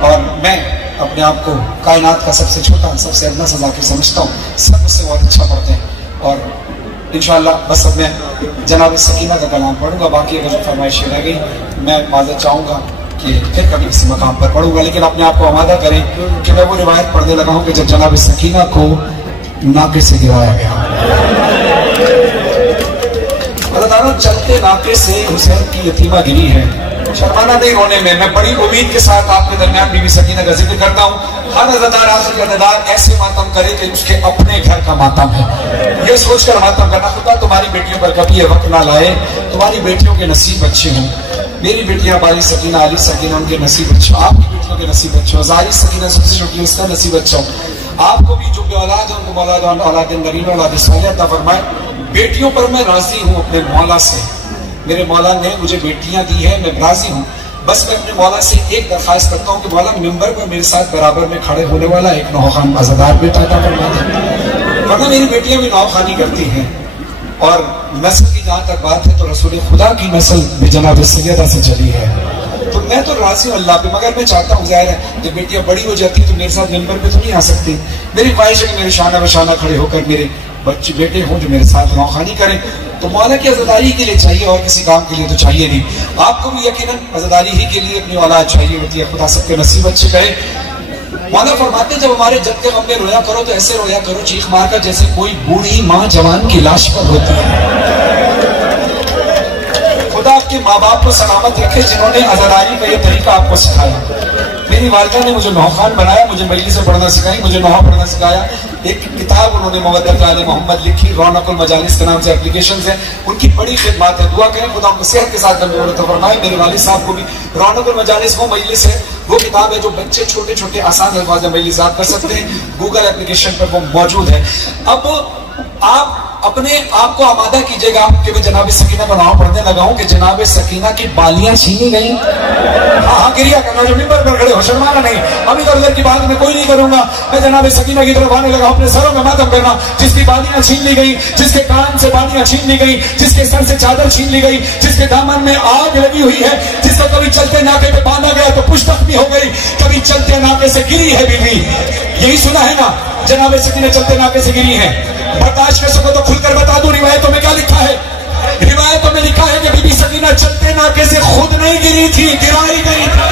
اور میں اپنے آپ کو کائنات کا سب سے چھوٹا، سب سے ادنا سا ذاکر سمجھتا ہوں، سب اس سے بہت اچھا پڑھتے ہیں. اور انشاءاللہ بس اب میں جناب سکینہ کا کلام پڑھوں گا. باقی اگر جو فرمائشیں رہ گئی میں معذرت چاہوں گا کہ پھر کبھی کسی مقام پر پڑھوں گا، لیکن اپنے آپ کو آمادہ کریں کہ میں وہ روایت پڑھنے لگا ہوں کہ جب جناب سکینہ کو ناکے سے گرایا گیا. اللہ تعالیٰ چلتے ناکے سے حسین کی یتیمہ گری ہے. شرمانا نہیں رونے میں بڑی امید کے ساتھ آپ کے درمیان بی بی سکینہ کا ذکر کرتا ہوں. ہر عزادار آخر عزادار ایسے ماتم کرے کہ اس کے اپنے گھر کا ماتم ہے. یہ سوچ کر ماتم کرنا، خدا تمہاری بیٹیوں پر کبھی یہ وقت نہ لائے، تمہاری بیٹیوں کے نصیب اچھے ہوں. میری بیٹیاں باری سکینہ، علی سکینہ، ان کے نصیب اچھے ہوں. آپ کی بیٹیوں کے نصیب اچھے ہوں. زاری سکینہ سب سے چھوٹی، اس کا نصیب اچھا ہو. آپ کو بھی جو بے اولاد ہیں ان کو مولا اولاد نرین اولاد صالحہ عطا فرمائے. بیٹیوں پر میں راضی ہوں اپنے مولا سے. میرے مولا نے مجھے بیٹیاں دی ہیں، میں راضی ہوں. بس میں اپنے مولا سے ایک درخواست کرتا ہوں کہ مولا ممبر پر میرے ساتھ برابر میں کھڑے ہونے والا ایک نوخان عزادار بیٹا عطا فرما دے. ورنہ میری بیٹیاں بھی نوخانی کرتی ہیں. اور نسل کی جہاں تک بات ہے تو رسول خدا کی نسل بھی جناب سیدہ سے چلی ہے. تو میں تو راضی ہوں اللہ پہ، مگر میں چاہتا ہوں ظاہر ہے جب بیٹیاں بڑی ہو جاتی تو میرے ساتھ ممبر پہ تو نہیں آ سکتی. میری خواہش ہے کہ میرے شانہ بشانہ کھڑے ہو کر میرے بچے بیٹے ہوں جو میرے ساتھ نوخانی کریں. تو مولا کی عزاداری کے لیے چاہیے اور کسی کام کے لیے تو چاہیے نہیں. آپ کو بھی یقیناً عزاداری ہی کے لیے اپنی اولاد چاہیے ہوتی ہے. خدا سب کے نصیب اچھے کرے. مولا فرماتے ہیں جب ہمارے جد کے غم میں رویا کرو تو ایسے رویا کرو چیخ مار کر جیسے کوئی بوڑھی ماں جوان کی لاش پر ہوتی ہے. خدا آپ کے ماں باپ کو سلامت رکھے جنہوں نے عزاداری کا یہ طریقہ آپ کو سکھایا. میری والدہ نے مجھے نوخان بنایا، مجھے مجلس سے پڑھنا سکھائی، مجھے نوحہ پڑھنا سکھایا. ایک کتاب انہوں نے مودت آل محمد لکھی، رونق المجالس کے نام سے اپلیکیشنز ہیں. ان کی بڑی خدمات ہے. دعا کریں خدا ان کو صحت کے ساتھ عطا فرمائے. میرے والد صاحب کو بھی رونق المجالس وہ مجلس ہے، وہ کتاب ہے جو بچے چھوٹے چھوٹے آسان الفاظ میں مجلس یاد کر سکتے ہیں. گوگل اپلیکیشن پر وہ موجود ہے. اب آپ اپنے آپ کو آمادہ کیجئے گا کہ میں جناب سکینہ کا نام پڑھنے لگا ہوں کہ جناب سکینہ کی بالیاں چھینی گئیں. ہاں گریا کرنا جو ممبر پر کھڑے ہو، شرمانا نہیں. ابھی ادھر کی بات میں کوئی نہیں کروں گا. میں جناب سکینہ کی طرف آنے لگا ہوں اپنے سروں میں ماتم کرنا. جس کی بالیاں چھین لی گئی، جس کے کان سے بالیاں چھین لی گئی، جس کے سر سے چادر چھین لی گئی، جس کے دامن میں آگ لگی ہوئی ہے، جس کو کبھی چلتے ناکے پہ باندھا گیا تو پشت زخمی ہو گئی، کبھی چلتے ناکے سے گری ہے بیوی. یہی سنا ہے نا جناب سکینہ چلتے ناکے سے گری ہے. برداشت کر سکو تو کھل کر بتا دوں روایتوں میں کیا لکھا ہے. روایتوں میں لکھا ہے کہ بی بی سکینہ چلتے ناکے سے خود نہیں گری تھی، گرائی گئی تھی.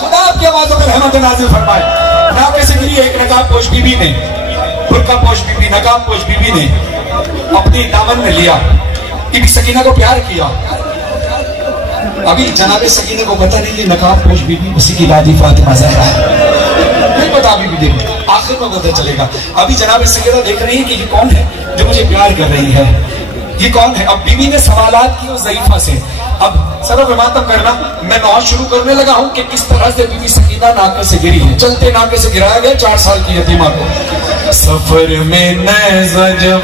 خدا آپ کی آوازوں میں رحمت نازل فرمائے. ناکے سے گری ایک نقاب پوش بی بی نے، برقع پوش بی بی، نقاب پوش بی بی نے اپنی دامن میں لیا، بی بی سکینہ کو پیار کیا. ابھی جناب سکینہ کو پتہ نہیں یہ نقاب پوش بی بی اسی کی دادی فاطمہ زہرا ہے. نہیں پتا ابھی بھی دیکھو، آخر میں پتہ چلے گا. ابھی جناب سکینہ دیکھ رہی ہے کہ یہ کون ہے جو مجھے پیار کر رہی ہے، یہ کون ہے. اب بی بی نے سوالات کی اس ضعیفہ سے. اب سر پہ ماتم کرنا، میں نوحہ شروع کرنے لگا ہوں کہ کس طرح سے بی بی سکینہ ناکے سے گری ہے. چلتے ناکے سے گرایا گیا 4 سال کی یتیمہ کو. سفر میں نیزہ جب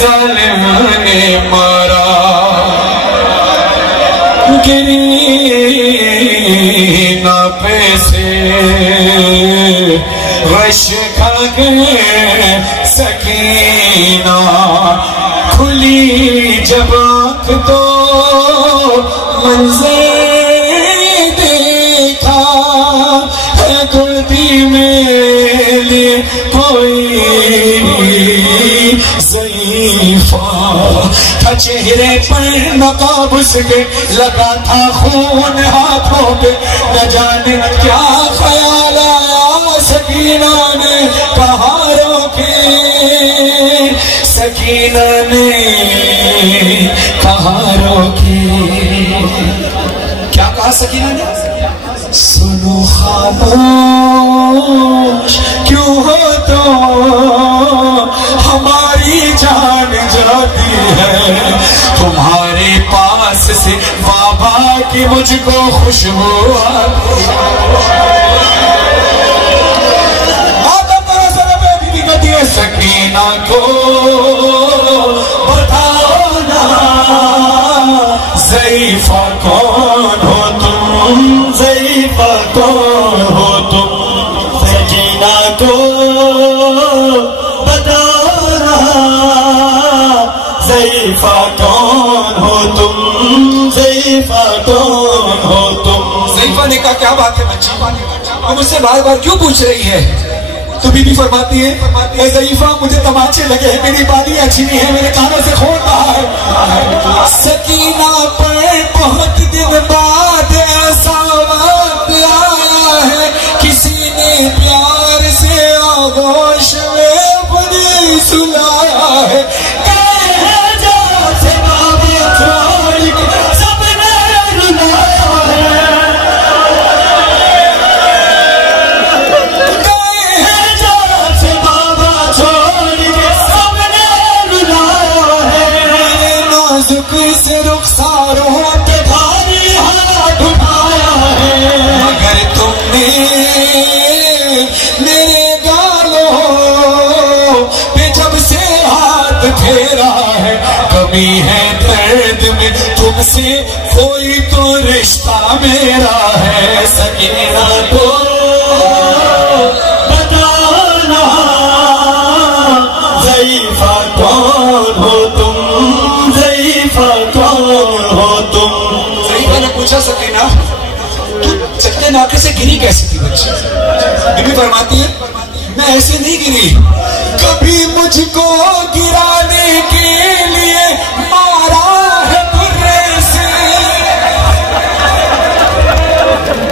ظالم نے مارا، گری ناپے سے غش کھا گئے سکینہ. کھلی جب آنکھ تو منظر دیکھا ہے گردی میں کوئی ضعیفہ. چہرے پر نقاب اس کے لگا تھا خون ہاتھوں پہ. نہ جانے کیا خیال آیا سکینہ نے کہاں روکے، سکینہ نے کہاں روکے. کیا کہا سکینہ نے؟ سنو خاموش کیوں ہو تو ہماری جان جاتی ہے. تمہارے پاس سے بابا کی مجھ کو خوشبو آتی ہے. سکینہ کو بتاؤ نا ضعیفہ کون ہو تم، ضعیفہ کون ہو تم. سکینہ کو بتاؤ نا ضعیفہ کون ہو تم، ضعیفہ کون ہو تم؟ ضعیفہ نے کہا کیا بات ہے بچی، وہ مجھ سے بار بار کیوں پوچھ رہی ہے؟ تو بی بی فرماتی ہے اے ضعیفہ مجھے تماچے لگے ہیں، میری بالیاں چھینی ہیں، میرے کانوں سے خون رہا ہے۔ سکینہ پر بہت دن بعد ایسا وقت آیا ہے، کسی نے پیار سے آغوش میں بڑی سلایا ہے۔ سے رخساروں پہ بھاری ہاتھ اٹھایا ہے، مگر تم نے میرے گالوں پہ جب سے ہاتھ پھیرا ہے، کمی ہے درد میں تم سے کوئی تو رشتہ میرا ہے۔ سکینہ کو بتانا ضعیفہ کون ہو تم، کون ہو تم؟ ضعیفہ نے پوچھا سکینہ تو چکے ناکے سے گری کیسی تھی بچی؟ بی بی فرماتی ہے میں ایسے نہیں گری، کبھی مجھ کو گرانے کے لیے مارا ہے درے سے۔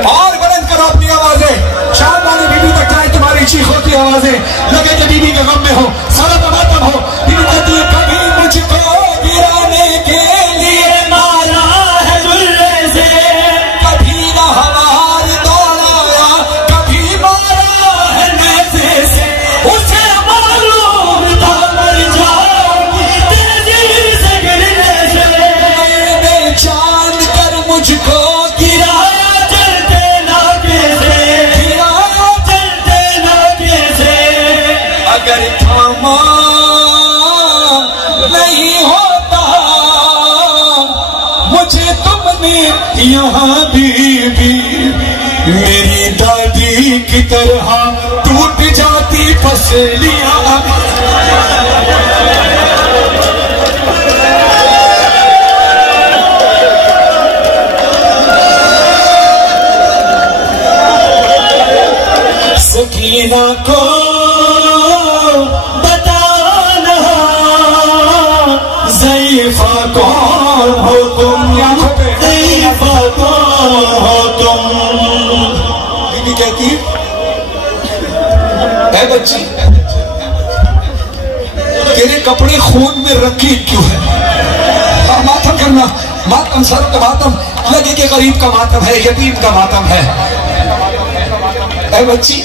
اور بلند کرو اپنی آوازیں، شاید والے بی بی تک جائے تمہاری چیخوں کی آوازیں، لگے کہ بی بی کے غم میں ہو، سارا تماتم ہو۔ بی بی کہتی ہے کبھی مجھ کو گرانے کے لیے مارا ہے درے سے، کبھی نہ ہمار دوڑایا، کبھی مارا ہے نیزے سے، اسے معلوم تھا مر جاؤں تیزی سے گرنے سے، میں نے چاند کر مجھ کو گرایا چلتے ناکے سے، گرایا چلتے ناکے سے، اگر تھاما نہیں ہوتا مجھے تم نے یہاں بھی میری دادی کی طرح ٹوٹ جاتی پسلیاں۔ سکینہ کو ضعیفہ کون ہو تم، ضعیفہ کون ہو تم؟ بی بی کہتی اے بچی تیرے کپڑے خون میں رنگین کیوں ہے؟ ماتم کرنا، ماتم سر کا ماتم، لگے کہ غریب کا ماتم ہے، یتیم کا ماتم ہے۔ اے بچی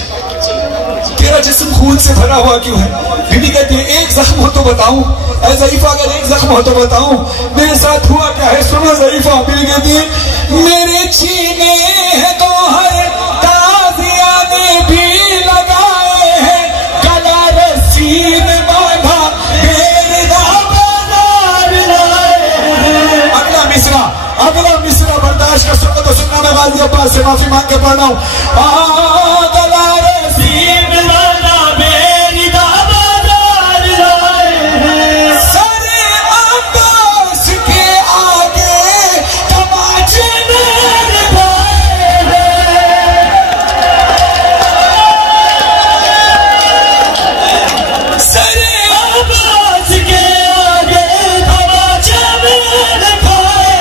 تیرا جسم خون سے بھرا ہوا کیوں ہے؟ بی بی کہتی ہے ایک زخم ہو تو بتاؤں، اے ضعیفہ اگر ایک زخم ہو تو بتاؤں میرے ساتھ ہوا کیا ہے، سنو ضعیفہ۔ بی بی کہتی ہے میرے چینے ہیں گوہر تازیاں نے بھی لگائے ہیں، گلا رسی میں باندھا اگلا مصرع برداشت کر سکو تو سننا، میں غازی عباس سے معافی مانگ کے پڑھ رہا ہوں۔ گلا رسی میں باندھا میری دابادار لائے ہیں، سر عباس کے آگے تماچے میرے بھائے ہیں، سر عباس کے آگے تماچے میرے بھائے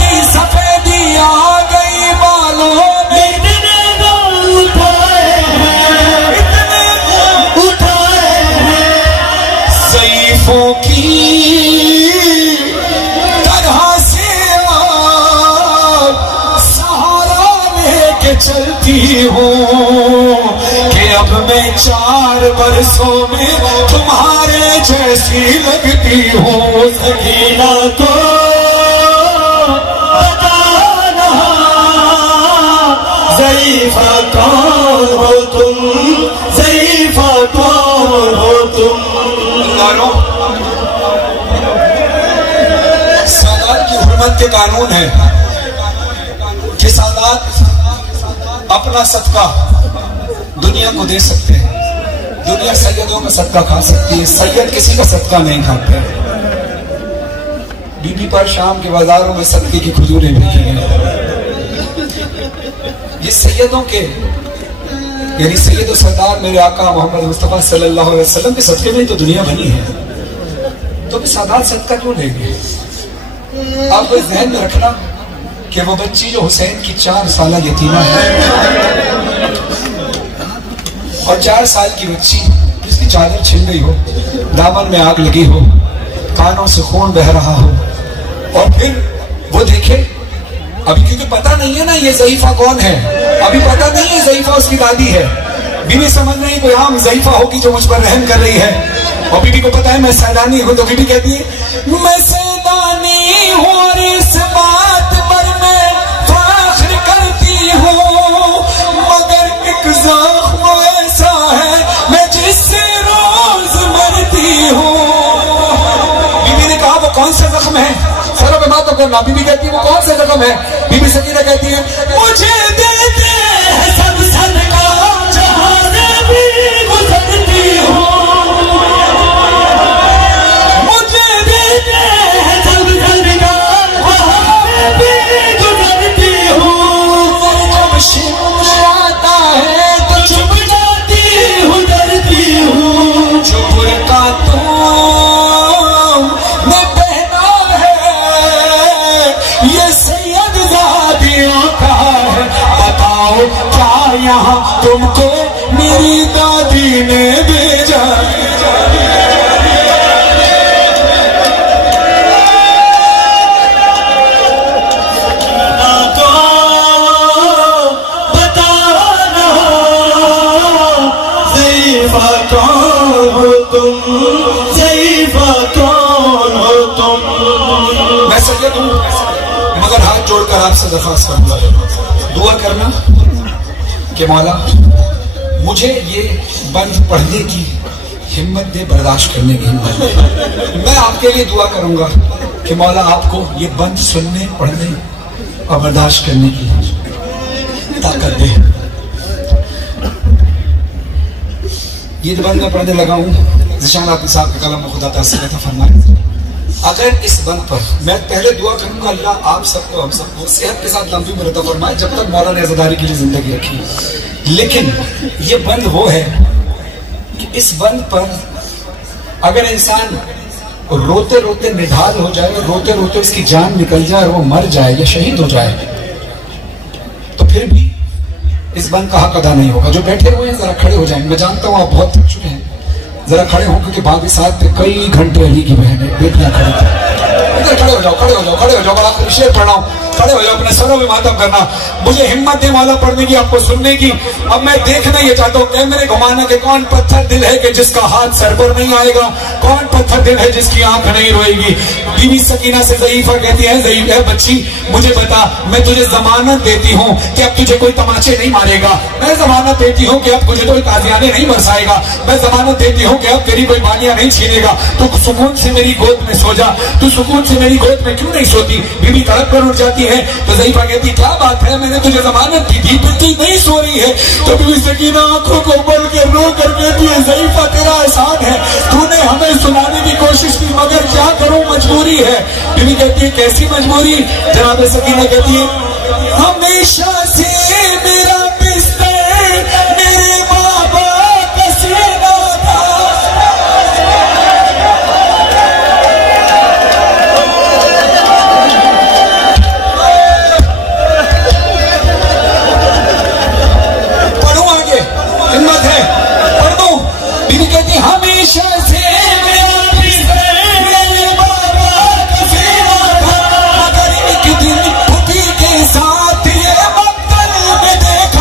ہیں، سفیدی آ گئی بالوں میں اتنے دم اٹھائے ہیں، اتنے دم اٹھائے ہیں، ضعیفوں کی طرح سے آپ سہارا لے کے چلتی ہوں کہ اب میں 4 برسوں میں تمہارے جیسی لگتی ہوں۔ سکینہ کو بتانا ضعیفہ کون ہو تم، ضعیفہ کون ہو تم؟ سادات کی حرمت کے قانون ہے کہ سادات اپنا صدقہ دنیا کو دے سکتے ہیں، دنیا سیدوں کا صدقہ کھا سکتی ہے، سید کسی کا صدقہ نہیں کھاتے۔ بی بی پر شام کے بازاروں میں صدقے کی کھجوریں بھیجی گئی. یہ سیدوں کے یعنی سید و سردار میرے آقا محمد مصطفیٰ صلی اللہ علیہ وسلم کے صدقے میں تو دنیا بنی ہے, تو سادات صدقہ کیوں لیں گے؟ آپ کو ذہن میں رکھنا کہ وہ بچی جو حسین کی 4 سالہ یتیمہ ہے اور 4 سال کی بچی جس کی چادر چھن گئی ہو, دامن میں آگ لگی ہو, کانوں سے خون بہ رہا ہو, اور پھر وہ دیکھے ابھی کیونکہ پتہ نہیں ہے نا یہ ضعیفہ کون ہے, ابھی پتہ نہیں ہے ضعیفہ اس کی دادی ہے. بیوی سمجھ رہی کوئی عام ضعیفہ ہوگی جو مجھ پر رحم کر رہی ہے, اور بیوی کو پتا ہے میں سیدانی ہوں, تو بیوی کہتی ہے میں سیدانی ہوں اور اس بات پر میں فخر کرتی ہوں, مگر ایک زخم ایسا ہے میں جس سے روز مرتی ہوں. بیوی نے کہا وہ کون سا زخم ہے؟ سروں پہ بات تو کرنا. بیوی کہتی ہے وہ کون سا زخم ہے؟ بیوی سکینہ کہتی ہے مجھے دیتے ہیں سب صدقہ جہاں سے بھی گزرتی ہوں, یہاں تم کو میری دادی نے بھیجا. بتانا ضعیفہ کون ہو تم, ضعیفہ کون ہو تم. میں سید ہوں مگر ہاتھ جوڑ کر آپ سے درخواست کروں گا دعا کرنا کہ مولا مجھے یہ بند پڑھنے کی ہمت دے, برداشت کرنے کی ہمت دے. میں آپ کے لیے دعا کروں گا کہ مولا آپ کو یہ بند سننے, پڑھنے اور برداشت کرنے کی طاقت دے. یہ بند میں پڑھنے لگا ہوں, ذیشان آتمی صاحب کے قلم میں خدا تحصیل عطا فرمائے. اگر اس بند پر میں پہلے دعا کروں گا اللہ آپ سب کو ہم سب کو صحت کے ساتھ لمبی عمر عطا فرمائے جب تک مولا نے عزاداری کے لیے زندگی رکھی. لیکن یہ بند وہ ہے کہ اس بند پر اگر انسان روتے روتے نڈھال ہو جائے, روتے روتے اس کی جان نکل جائے اور وہ مر جائے یا شہید ہو جائے, تو پھر بھی اس بند کا حق ادا نہیں ہوگا. جو بیٹھے ہوئے ہیں ذرا کھڑے ہو جائیں. میں جانتا ہوں آپ بہت تھک چکے ہیں, ذرا کھڑے ہوں کیونکہ باقی ساتھ پہ کئی گھنٹے علی کی بہن ہے, بیٹیاں کھڑی تھی. ادھر کھڑے ہو جاؤ, کھڑے ہو جاؤ, کھڑے ہو جاؤ. بڑا شعر پڑھ رہا ہوں, کھڑے ہو جاؤ, اپنے سروں میں ماتم کرنا. مجھے ہمت دے مولا پڑھنے کی, آپ کو سننے کی. اب میں دیکھنا یہ چاہتا ہوں کیمرے گھمانا کہ کون پتھر دل ہے کہ جس کا ہاتھ سر پر نہیں آئے گا, کون پتھر دل ہے جس کی آنکھ نہیں روئے گی. بیوی سکینہ سے ضعیفہ کہتی ہے ضعیف ہے بچی مجھے بتا, میں تجھے ضمانت دیتی ہوں کہ اب تجھے کوئی تماچے نہیں مارے گا, میں ضمانت دیتی ہوں کہ اب تجھے کوئی تازیانے نہیں برسائے گا, میں ضمانت دیتی ہوں کہ اب تیری کوئی بالیاں نہیں چھینے گا. تو سکون سے میری گود میں سو جا, تو سکون سے میری گود میں کیوں نہیں سوتی؟ بیوی تڑپ کر اٹھ جاتی ہے تو ضعیفہ کہتی کیا بات ہے, میں نے تجھے ضمانت دی تھی پھر تو نہیں سو رہی ہے. تو بیوی سکینہ آنکھوں کو بل کے رو کر کہتی ہے ضعیفہ تیرا احسان ہے, تو نے ہمیں سنانے کی کوشش کی مگر کیا کروں مجبوری ہے. بیوی کہتی ہے کیسی مجبوری؟ جناب سکینہ کہتی ہے ہمیشہ سے میرا بستر میرے ماں باپ کا سینہ تھا, پڑھوں آگے ہمت ہے پڑھ دوں. بیوی کہتی ہے ہمیشہ سے ساتھ یہ مقتل میں دیکھا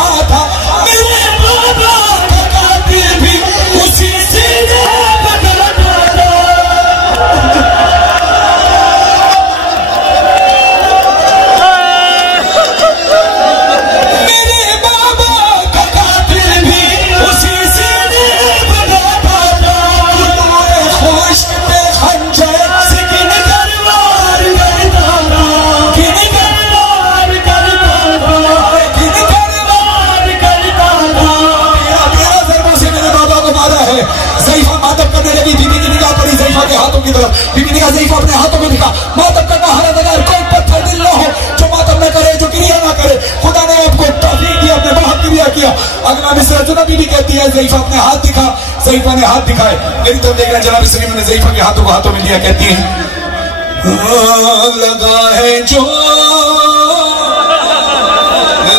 ہاتھوں میں دکھا. ماتم کرنا حالت اگر کوئی پتھر دل نہ ہو جو ماتم نہ کرے, جو گریہ نہ کرے. خدا نے آپ کو توفیق دیا, اپنے بہت گریہ کیا. اگلا مصرع جنابی بھی کہتی ہے ضعیفہ اپنے ہاتھ دکھا. ضعیفہ نے ہاتھ دکھائے, میری طرف دیکھ رہے ہیں جناب سلیم نے ضعیفہ کے ہاتھوں کو ہاتھوں میں لیا. کہتی ہیں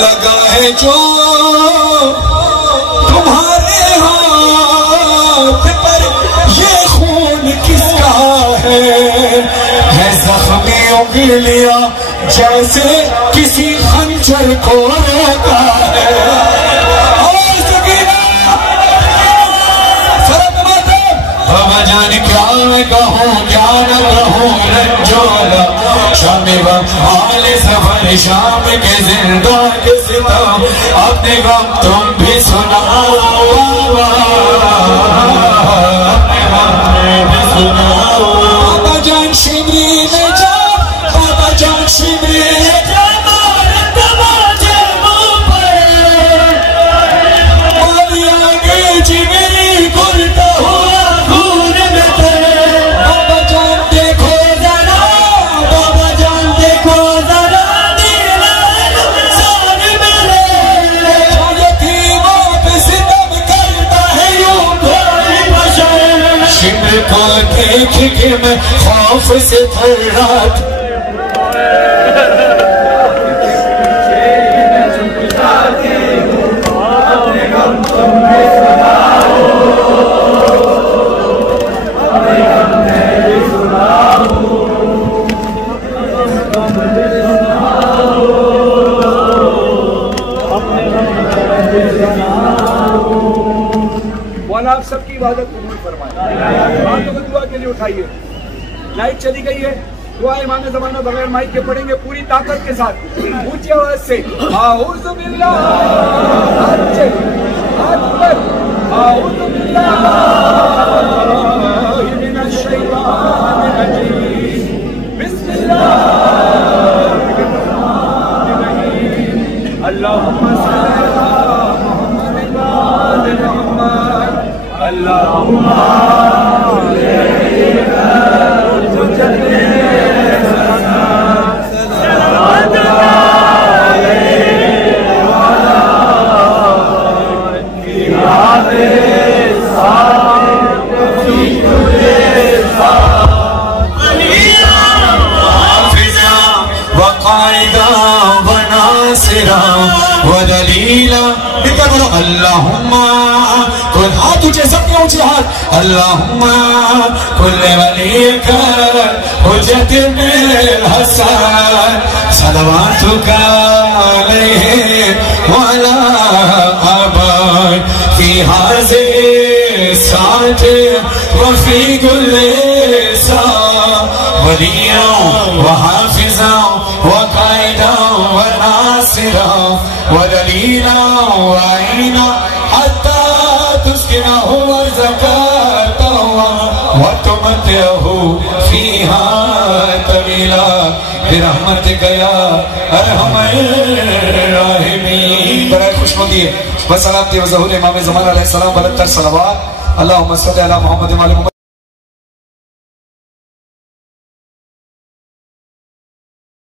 لگا ہے جو تمہارے ہاتھ پر یہ خون کس کا ہے زخمی انگلیاں جیسے کسی خنجر کو روکا ہے. بابا جان کیا میں کہوں کیا نہ کہوں رنجولا شام حال سفر شام کے زندان کے ستم اپنے غم تم بھی سناؤ اپنے غم بھی سناؤ. بابا جان شمری میں جا بابا جان شمری میں جا دیکھ کے میں خوف سے تھر رہا تھا. مولا آپ سب کی عبادت قبول فرمائے. ہاتھوں کو دعا کے لیے اٹھائیے. لائٹ چلی گئی ہے, دعا امام زمانہ بغیر مائک کے پڑھیں گے پوری طاقت کے ساتھ اونچی آواز سے. اعوذ باللہ, ہاتھ پر اعوذ باللہ من الشیطان الرجیم, بسم اللہ الرحمن الرحیم, اللہم صلی علی محمد وآل محمد, اللہم اللہم کل ہاتھ اونچے سب کے اونچے ہاتھ. اللہم کل ولیک حجت بن الحسن صلواتک علیہ وعلی آبائہ فی حاضر ساعت وفی کل ساعت ولیاں وحافظاں وقائداں وناصراں ودلیلا وعینا حتی تسکنہ وزکاتہ وتمتعہ فیہا طویلا برحمتک یا ارحم الراحمین. برائے خوشنودی ہے وسلامتی وظہور امام زمان علیہ السلام 72 صلوات. اللہم صلی علی محمد وعلی محمد.